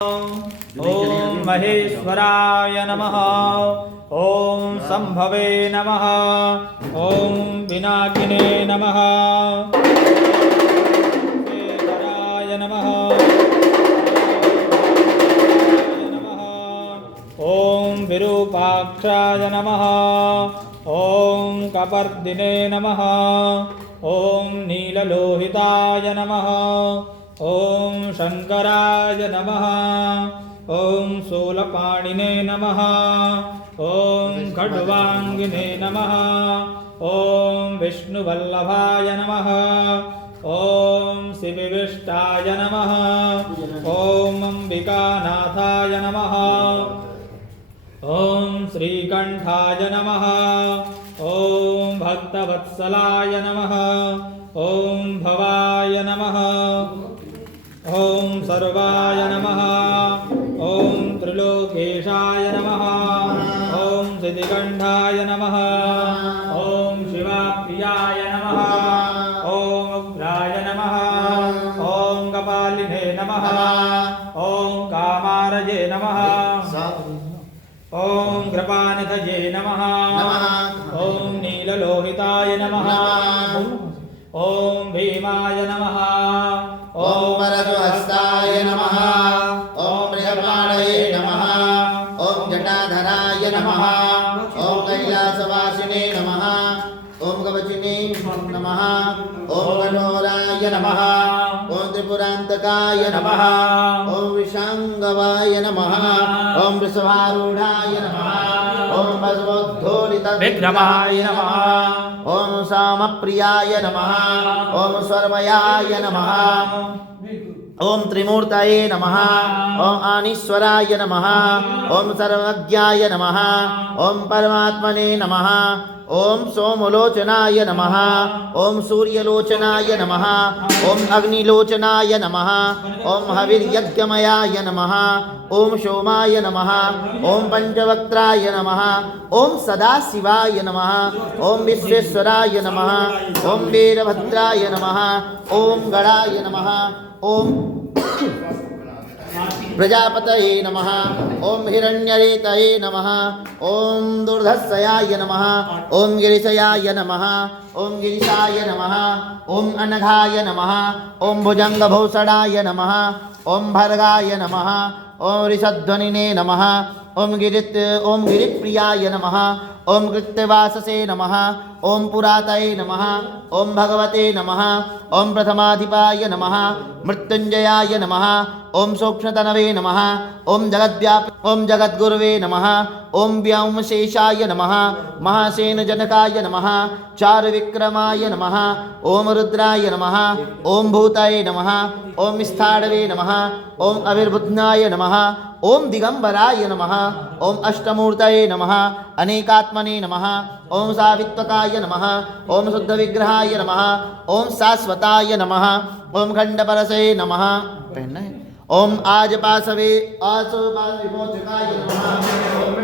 ओम महेश्वराय नमः। ओम संभवे नमः। ओम पिनाकिने नमः। केदाराय नमः। ओम विरूपाक्षाय नमः। ओम कपर्दिने नमः। ओम नीललोहिताय नमः। ओम शंकराय नमः। ओम शूलपाणिने नमः। ओम खड्वांगिने नमः। ओम विष्णुवल्लभाय नमः। ओम शिवविष्टाय नमः। ओम अंबिकानाथाय नमः। ओम श्रीकंठाय नमः। ओम भक्तवत्सलाय नमः। ओम भवाय नमः। ओम सर्वाय नमः। ओम त्रिलोकेशाय नमः। ओम सिद्धिकंठाय नमः। ओम शिवाप्रियाय नमः। ओम उग्राय नमः। ओम कपालिने नमः। ओम कामारये नमः। ओम कृपानिधये नमः। ओम नीललोहिताय नमः। ओम भीमाय नमः। ओम वरदहस्ताय नमः। ओम बृहत्पाणये नमः। ओम जटाधराय नमः। ओम कैलासवासिने नमः। ओम कवचिने नमः। ओम कठोराय नमः। ओम त्रिपुरांतकाय नमः। ओम विशांगवाय नमः। ओम वृषभारूढ़ाय नमः। ओम वज्रोद्धोलित विक्रमाय नमः। ओम सामप्रियाय नमः। ओम स्वरमयाय नमः। ओम त्रिमूर्तये नमः। ओम आनीश्वराय नमः। ओम सर्वज्ञाय नमः। ओम परमात्मने नमः। ओम सोमलोचनाय नमः। ओम सूर्यलोचनाय नमः। ओम अग्निलोचनाय नमः। ओम हविर्यज्ञमयाय नमः। ओम सोमाय नमः। ओम पंचवक्त्राय नमः। ओम सदाशिवाय नमः। ओम विश्वेश्वराय नमः। ओम वीरभद्राय नमः। ओम गणाय नमः। ओम प्रजापतये नमः। ओम हिरण्यरेतये नमः। ओम दुर्धर्षयाय नमः। ओम गिरिशयाय नमः। ओम गिरिशाय नमः। ओम अनघाय नमः। ओम भुजंगभूषणाय नमः। ओम भर्गाय नमः। ओम ऋषध्वनिने नमः। ओम गिरिप्रियाय नमः। ओम कृत्यवाससे नमः। ओम पुरातये नमः। ओम भगवते नमः। ओम प्रथमाधिपाय नमः। मृत्युंजयाय नमः। ओम सूक्ष्मतनवे नमः। ओम ओम जगद्गुरुवे नमः। ओम व्योमशेषाय नमः। महासेनजनकाय नमः। चारुविक्रमाय नमः। ओम रुद्राय नमः। ओम भूताय नमः। ओम स्थाणवे नमः। ओम अविर्बुध्नाय नमः। ओम दिगंबराय नमः। ओम अष्टमूर्तये नमः। अनेकात्मने नमः। ओम सावित्वकाय नमः। ओम शुद्धविग्रहाय नमः। ओम शाश्वताय नमः। ओम खंडपरसे नमः। ओम आजपासवे विमोचकाय नमः। ओम